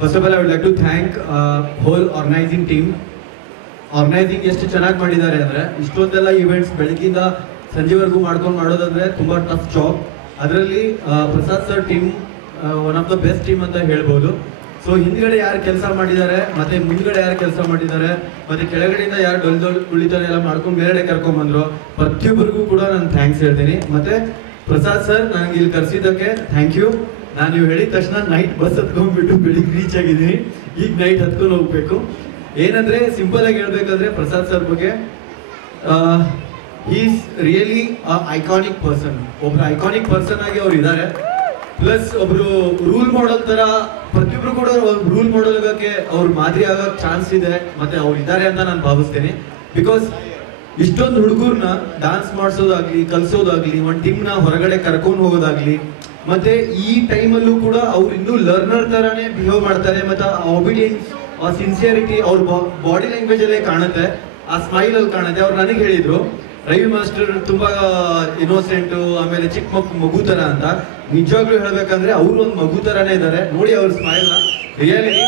First of all, I would like to thank whole organizing team. Organizing ಎಷ್ಟು ಚೆನ್ನಾಗಿ ಮಾಡಿದ್ದಾರೆ ಅಂದರೆ ಇಷ್ಟೊಂದೆಲ್ಲ ಈವೆಂಟ್ಸ್ ಬೆಳಗ್ಗಿಂದ ಸಂಜೆವರೆಗೂ ಮಾಡೋದಂದ್ರೆ ತುಂಬ ಟಫ್ ಜಾಬ್. ಅದರಲ್ಲಿ Prasad sir team one of the best team ಅಂತ ಹೇಳ್ಬೋದು. ಸೊ ಹಿಂದ್ಗಡೆ ಯಾರು ಕೆಲಸ ಮಾಡಿದ್ದಾರೆ ಮತ್ತೆ ಮುಂದ್ಗಡೆ ಯಾರು ಕೆಲಸ ಮಾಡಿದ್ದಾರೆ ಮತ್ತೆ ಕೆಳಗಡೆಯಿಂದ ಯಾರು ಡೊಲ್ ಉಳಿತಾರೆ ಎಲ್ಲ ಮಾಡ್ಕೊಂಡು ಮೇಲ್ಗಡೆ ಕರ್ಕೊಂಡ್ಬಂದ್ರು, ಪ್ರತಿಯೊಬ್ಬರಿಗೂ ಕೂಡ ನಾನು ಥ್ಯಾಂಕ್ಸ್ ಹೇಳ್ತೀನಿ. ಮತ್ತೆ ಪ್ರಸಾದ್ ಸರ್ ನನಗೆ ಇಲ್ಲಿ ಕರೆಸಿದ್ದಕ್ಕೆ ಥ್ಯಾಂಕ್ ಯು. ನಾನು ನೀವು ಹೇಳಿದ ತಕ್ಷಣ ನೈಟ್ ಬಸ್ ಹತ್ಕೊಂಡ್ಬಿಟ್ಟು ಬೆಳಿಗ್ಗೆ ರೀಚ್ ಆಗಿದ್ದೀನಿ. ಈಗ ನೈಟ್ ಹತ್ಕೊಂಡು ಹೋಗ್ಬೇಕು. ಏನಂದ್ರೆ ಸಿಂಪಲ್ ಆಗಿ ಹೇಳ್ಬೇಕಂದ್ರೆ ಪ್ರಸಾದ್ ಸರ್ ಬಗ್ಗೆ ಈಸ್ ರಿಯಲಿ ಐಕಾನಿಕ್ ಪರ್ಸನ್. ಒಬ್ರು ಐಕಾನಿಕ್ ಪರ್ಸನ್ ಆಗಿ ಅವ್ರು ಇದ್ದಾರೆ. ಪ್ಲಸ್ ಒಬ್ರು ರೂಲ್ ಮಾಡಲ್ ತರ ಪ್ರತಿಯೊಬ್ರು ಕೂಡ ರೂಲ್ ಮಾಡಲ್ ಆಗಕ್ಕೆ ಅವ್ರು ಮಾದರಿ ಆಗಕ್ಕೆ ಚಾನ್ಸ್ ಇದೆ, ಮತ್ತೆ ಅವ್ರು ಇದ್ದಾರೆ ಅಂತ ನಾನು ಭಾವಿಸ್ತೇನೆ. ಬಿಕಾಸ್ ಇಷ್ಟೊಂದು ಹುಡುಗರ್ನ ಡಾನ್ಸ್ ಮಾಡಿಸೋದಾಗ್ಲಿ, ಕಲ್ಸೋದಾಗ್ಲಿ, ಒಂದು ಟೀಮ್ನ ಹೊರಗಡೆ ಕರ್ಕೊಂಡು ಹೋಗೋದಾಗ್ಲಿ, ಮತ್ತೆ ಈ ಟೈಮಲ್ಲೂ ಕೂಡ ಅವ್ರು ಇನ್ನೂ ಲರ್ನರ್ ತರಾನೇ ಬಿಹೇವ್ ಮಾಡ್ತಾರೆ. ಮತ್ತೆ ಒಬಿಡಿಯನ್ಸ್, ಆ ಸಿನ್ಸಿಯರಿಟಿ ಅವ್ರ ಬಾಡಿ ಲ್ಯಾಂಗ್ವೇಜ್ ಅಲ್ಲೇ ಕಾಣುತ್ತೆ, ಆ ಸ್ಮೈಲ್ ಅಲ್ಲಿ ಕಾಣುತ್ತೆ. ಅವ್ರು ನನಗೆ ಹೇಳಿದ್ರು ರವಿ ಮಾಸ್ಟರ್ ತುಂಬಾ ಇನ್ನೋಸೆಂಟ್, ಆಮೇಲೆ ಚಿಕ್ಕ ಮಗು ತರ ಅಂತ. ನಿಜವಾಗ್ಲೂ ಹೇಳ್ಬೇಕಂದ್ರೆ ಅವ್ರು ಒಂದು ಮಗು ತರಾನೇ ಇದ್ದಾರೆ. ನೋಡಿ ಅವ್ರ ಸ್ಮೈಲ್ ನ, ರಿಯಾಲಿಟಿ.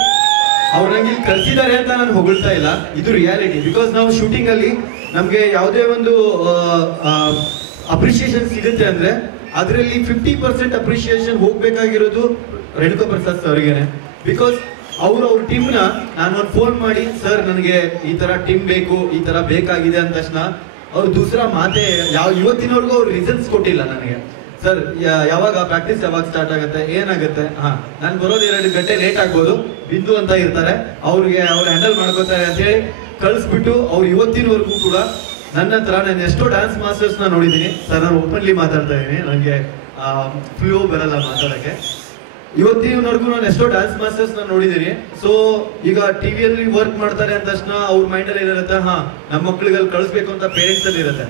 ಅವ್ರು ನಂಗೆ ಇಲ್ಲಿ ಕಲ್ಸಿದ್ದಾರೆ ಅಂತ ನಾನು ಹೊಗಳ್ತಾ ಇಲ್ಲ, ಇದು ರಿಯಾಲಿಟಿ. ಬಿಕಾಸ್ ನಾವು ಶೂಟಿಂಗ್ ಅಲ್ಲಿ ನಮ್ಗೆ ಯಾವುದೇ ಒಂದು ಅಪ್ರಿಸಿಯೇಷನ್ ಸಿಗುತ್ತೆ ಅಂದ್ರೆ ಅದರಲ್ಲಿ 50% ಅಪ್ರಿಸಿಯೇಷನ್ ಹೋಗ್ಬೇಕಾಗಿರೋದು ರೇಣುಕಾ ಪ್ರಸಾದ್ ಸರ್ಗೆನೆ. ಬಿಕಾಸ್ ಅವ್ರ ಟೀಮ್ನ ನಾನು ಒಂದು ಫೋನ್ ಮಾಡಿ, ಸರ್ ನನಗೆ ಈ ತರ ಟೀಮ್ ಬೇಕು, ಈ ತರ ಬೇಕಾಗಿದೆ ಅಂದ ತಕ್ಷಣ ಅವ್ರು ದೂಸರಾ ಮಾತೆ ಇವತ್ತಿನವರೆಗೂ ಅವ್ರು ರೀಸನ್ಸ್ ಕೊಟ್ಟಿಲ್ಲ ನನಗೆ. ಸರ್ ಯಾವಾಗ ಪ್ರಾಕ್ಟೀಸ್ ಯಾವಾಗ ಸ್ಟಾರ್ಟ್ ಆಗುತ್ತೆ, ಏನಾಗುತ್ತೆ, ನಾನು ಬರೋದು 2 ಗಂಟೆ ಲೇಟ್ ಆಗ್ಬೋದು, ಬಿಂದು ಅಂತ ಇರ್ತಾರೆ, ಅವ್ರಿಗೆ ಅವ್ರು ಹ್ಯಾಂಡಲ್ ಮಾಡ್ಕೋತಾರೆ ಅಂತ ಹೇಳಿ ಕಳಿಸ್ಬಿಟ್ಟು ಅವ್ರು ಇವತ್ತಿನವರೆಗೂ ಕೂಡ ನನ್ನ ಹತ್ರ, ನಾನು ಎಷ್ಟೋ ಡ್ಯಾನ್ಸ್ ಮಾಸ್ಟರ್ಸ್ನ ನೋಡಿದ್ದೀನಿ. ಸರ್ ನಾನು ಓಪನ್ಲಿ ಮಾತಾಡ್ತಾ ಇದ್ದೀನಿ, ನನಗೆ ಫ್ಲೂ ಬರಲ್ಲ ಮಾತಾಡೋಕ್ಕೆ. ಇವತ್ತಿನವರೆಗೂ ನಾನು ಎಷ್ಟೋ ಡ್ಯಾನ್ಸ್ ಮಾಸ್ಟರ್ಸ್ ನಾನು ನೋಡಿದ್ದೀನಿ. ಸೊ ಈಗ ಟಿವಿಯಲ್ಲಿ ವರ್ಕ್ ಮಾಡ್ತಾರೆ ಅಂದ ತಕ್ಷಣ ಅವ್ರ ಮೈಂಡಲ್ಲಿ ಏನಿರುತ್ತೆ, ನಮ್ಮ ಮಕ್ಳಿಗೆ ಅಲ್ಲಿ ಕಳಿಸ್ಬೇಕು ಅಂತ ಪೇರೆಂಟ್ಸ್ ಅಲ್ಲಿ ಇರುತ್ತೆ.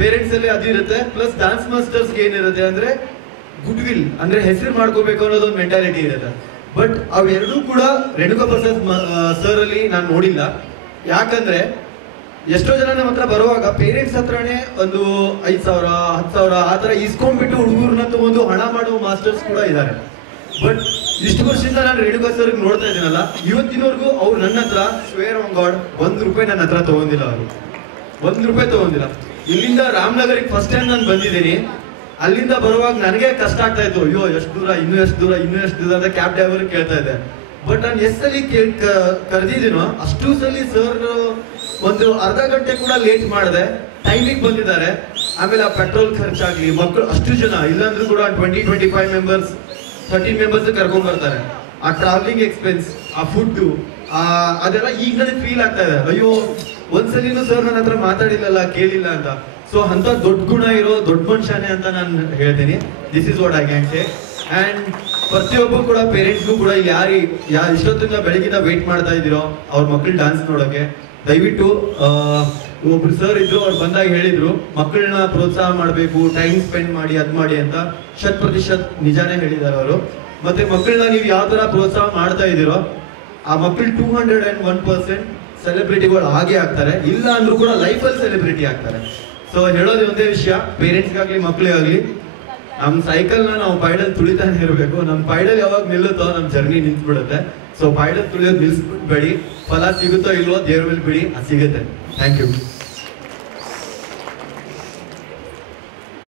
ಪೇರೆಂಟ್ಸ್ ಅಲ್ಲಿ ಅದು ಇರುತ್ತೆ. ಪ್ಲಸ್ ಡ್ಯಾನ್ಸ್ ಮಾಸ್ಟರ್ಸ್ಗೆ ಏನಿರುತ್ತೆ ಅಂದ್ರೆ ಗುಡ್ ವಿಲ್, ಅಂದ್ರೆ ಹೆಸರು ಮಾಡ್ಕೋಬೇಕು ಅನ್ನೋದೊಂದು ಮೆಂಟಾಲಿಟಿ ಇರುತ್ತೆ. ಬಟ್ ಅವೆರಡೂ ಕೂಡ ರೇಣುಕಾ ಪ್ರಸಾದ್ ಸರ್ ಅಲ್ಲಿ ನಾನು ನೋಡಿಲ್ಲ. ಯಾಕಂದ್ರೆ ಎಷ್ಟೋ ಜನ ನಮ್ಮ ಹತ್ರ ಬರುವಾಗ ಪೇರೆಂಟ್ಸ್ ಹತ್ರನೇ ಒಂದು 5,000 10,000 ಆ ತರ ಇಸ್ಕೊಂಡ್ಬಿಟ್ಟು ಹುಡುಗರನ್ನ ತಗೊಂಡು ಹಣ ಮಾಡುವ ಮಾಸ್ಟರ್ಸ್ ಕೂಡ ಇದ್ದಾರೆ. ಬಟ್ ಇಷ್ಟು ವರ್ಷದಿಂದ ನಾನು ರೇಣುಕಾ ಸರ್ ನೋಡ್ತಾ ಇದ್ದೀನಲ್ಲ, ಇವತ್ತಿನವರೆಗೂ ಅವ್ರು ನನ್ನ ಹತ್ರ ಸ್ವೇರ್ ಆನ್ ಗಾಡ್ ₹1 ನನ್ನ ಹತ್ರ ತಗೊಂಡಿಲ್ಲ. ಅವರು ₹1 ತಗೊಂಡಿಲ್ಲ. ಇಲ್ಲಿಂದ ರಾಮನಗರಿಗೆ ಫಸ್ಟ್ ಟೈಮ್ ನಾನು ಬಂದಿದ್ದೀನಿ. ಅಲ್ಲಿಂದ ಬರುವಾಗ ನನಗೆ ಕಷ್ಟ ಆಗ್ತಾ ಇತ್ತು, ಅಯ್ಯೋ ಎಷ್ಟು ದೂರ, ಇನ್ನೂ ಎಷ್ಟು ದೂರ ಅಂತ ಕ್ಯಾಬ್ ಡ್ರೈವರ್ ಕೇಳ್ತಾ ಇದ್ದೆ. ಬಟ್ ನಾನು ಎಷ್ಟು ಸಲ ಕರೆದಿದ್ದೀನೋ ಅಷ್ಟು ಸಲ ಸರ್ ಒಂದು ಅರ್ಧ ಗಂಟೆ ಕೂಡ ಲೇಟ್ ಮಾಡಿದೆ, ಟೈಮಿಗೆ ಬಂದಿದ್ದಾರೆ. ಆಮೇಲೆ ಆ ಪೆಟ್ರೋಲ್ ಖರ್ಚಾಗ್ಲಿ, ಮಕ್ಕಳು ಅಷ್ಟು ಜನ ಇಲ್ಲಾಂದ್ರೂ ಕೂಡ 20-25 ಮೆಂಬರ್ಸ್ 13 ಮೆಂಬರ್ಸ್ ಕರ್ಕೊಂಡ್ ಬರ್ತಾರೆ. ಆ ಟ್ರಾವೆಲಿಂಗ್ ಎಕ್ಸ್ಪೆನ್ಸ್, ಆ ಫುಡ್, ಅದೆಲ್ಲ ಈಗ ನನಗೆ ಫೀಲ್ ಆಗ್ತಾ ಇದೆ, ಅಯ್ಯೋ ಒಂದ್ಸಲಿನೂ ಸರ್ ನನ್ನ ಹತ್ರ ಮಾತಾಡಿಲ್ಲಲ್ಲ, ಕೇಳಿಲ್ಲ ಅಂತ. ಸೊ ಅಂತ ದೊಡ್ಡ ಗುಣ ಇರೋ ದೊಡ್ಡ ಮನುಷ್ಯನೇ ಅಂತ ನಾನು ಹೇಳ್ತೀನಿ. This is what I can say. And ಪ್ರತಿಯೊಬ್ಬರು ಕೂಡ ಪೇರೆಂಟ್ಸ್ಗೂ ಕೂಡ ಯಾರು ಇಷ್ಟೊತ್ತಿಂದ ಬೆಳಗಿನ ವೇಟ್ ಮಾಡ್ತಾ ಇದ್ದೀರೋ ಅವ್ರ ಮಕ್ಕಳು ಡ್ಯಾನ್ಸ್ ನೋಡೋಕೆ, ದಯವಿಟ್ಟು ಒಬ್ರು ಸರ್ ಇದ್ರು, ಅವ್ರು ಬಂದಾಗ ಹೇಳಿದ್ರು ಮಕ್ಕಳನ್ನ ಪ್ರೋತ್ಸಾಹ ಮಾಡಬೇಕು, ಟೈಮ್ ಸ್ಪೆಂಡ್ ಮಾಡಿ, ಅದ್ ಮಾಡಿ ಅಂತ. 100% ನಿಜಾನೇ ಹೇಳಿದ್ದಾರೆ ಅವರು. ಮತ್ತೆ ಮಕ್ಕಳನ್ನ ನೀವು ಯಾವ ತರ ಪ್ರೋತ್ಸಾಹ ಮಾಡ್ತಾ ಇದ್ದೀರೋ ಆ ಮಕ್ಕಳು 201% ಸೆಲೆಬ್ರಿಟಿಗಳು ಹಾಗೆ ಆಗ್ತಾರೆ. ಇಲ್ಲ ಅಂದ್ರೂ ಕೂಡ ಲೈಫಲ್ಲಿ ಸೆಲೆಬ್ರಿಟಿ ಆಗ್ತಾರೆ. ಸೊ ಹೇಳೋದು ಒಂದೇ ವಿಷಯ, ಪೇರೆಂಟ್ಸ್ಗಾಗ್ಲಿ ಮಕ್ಕಳಿಗಾಗ್ಲಿ, ನಮ್ಮ ಸೈಕಲ್ನ ನಾವು ಪೈಡಲ್ ತುಳಿತಾನೆ ಇರಬೇಕು. ನಮ್ಮ ಪೈಡಲ್ ಯಾವಾಗ ನಿಲ್ಲುತ್ತೋ ನಮ್ಮ ಜರ್ನಿ ನಿಂತ್ಬಿಡುತ್ತೆ. ಸೊ ಪೈಡಲ್ ತುಳಿಯೋದು ನಿಲ್ಲಿಸ್ಬಿಡ್ಬೇಡಿ. ಫಲ ಸಿಗುತ್ತೋ ಇಲ್ವೋ ದೇವ್ರ ಮೇಲೆ ಬಿಡಿ, ಅದು ಸಿಗುತ್ತೆ. Thank you.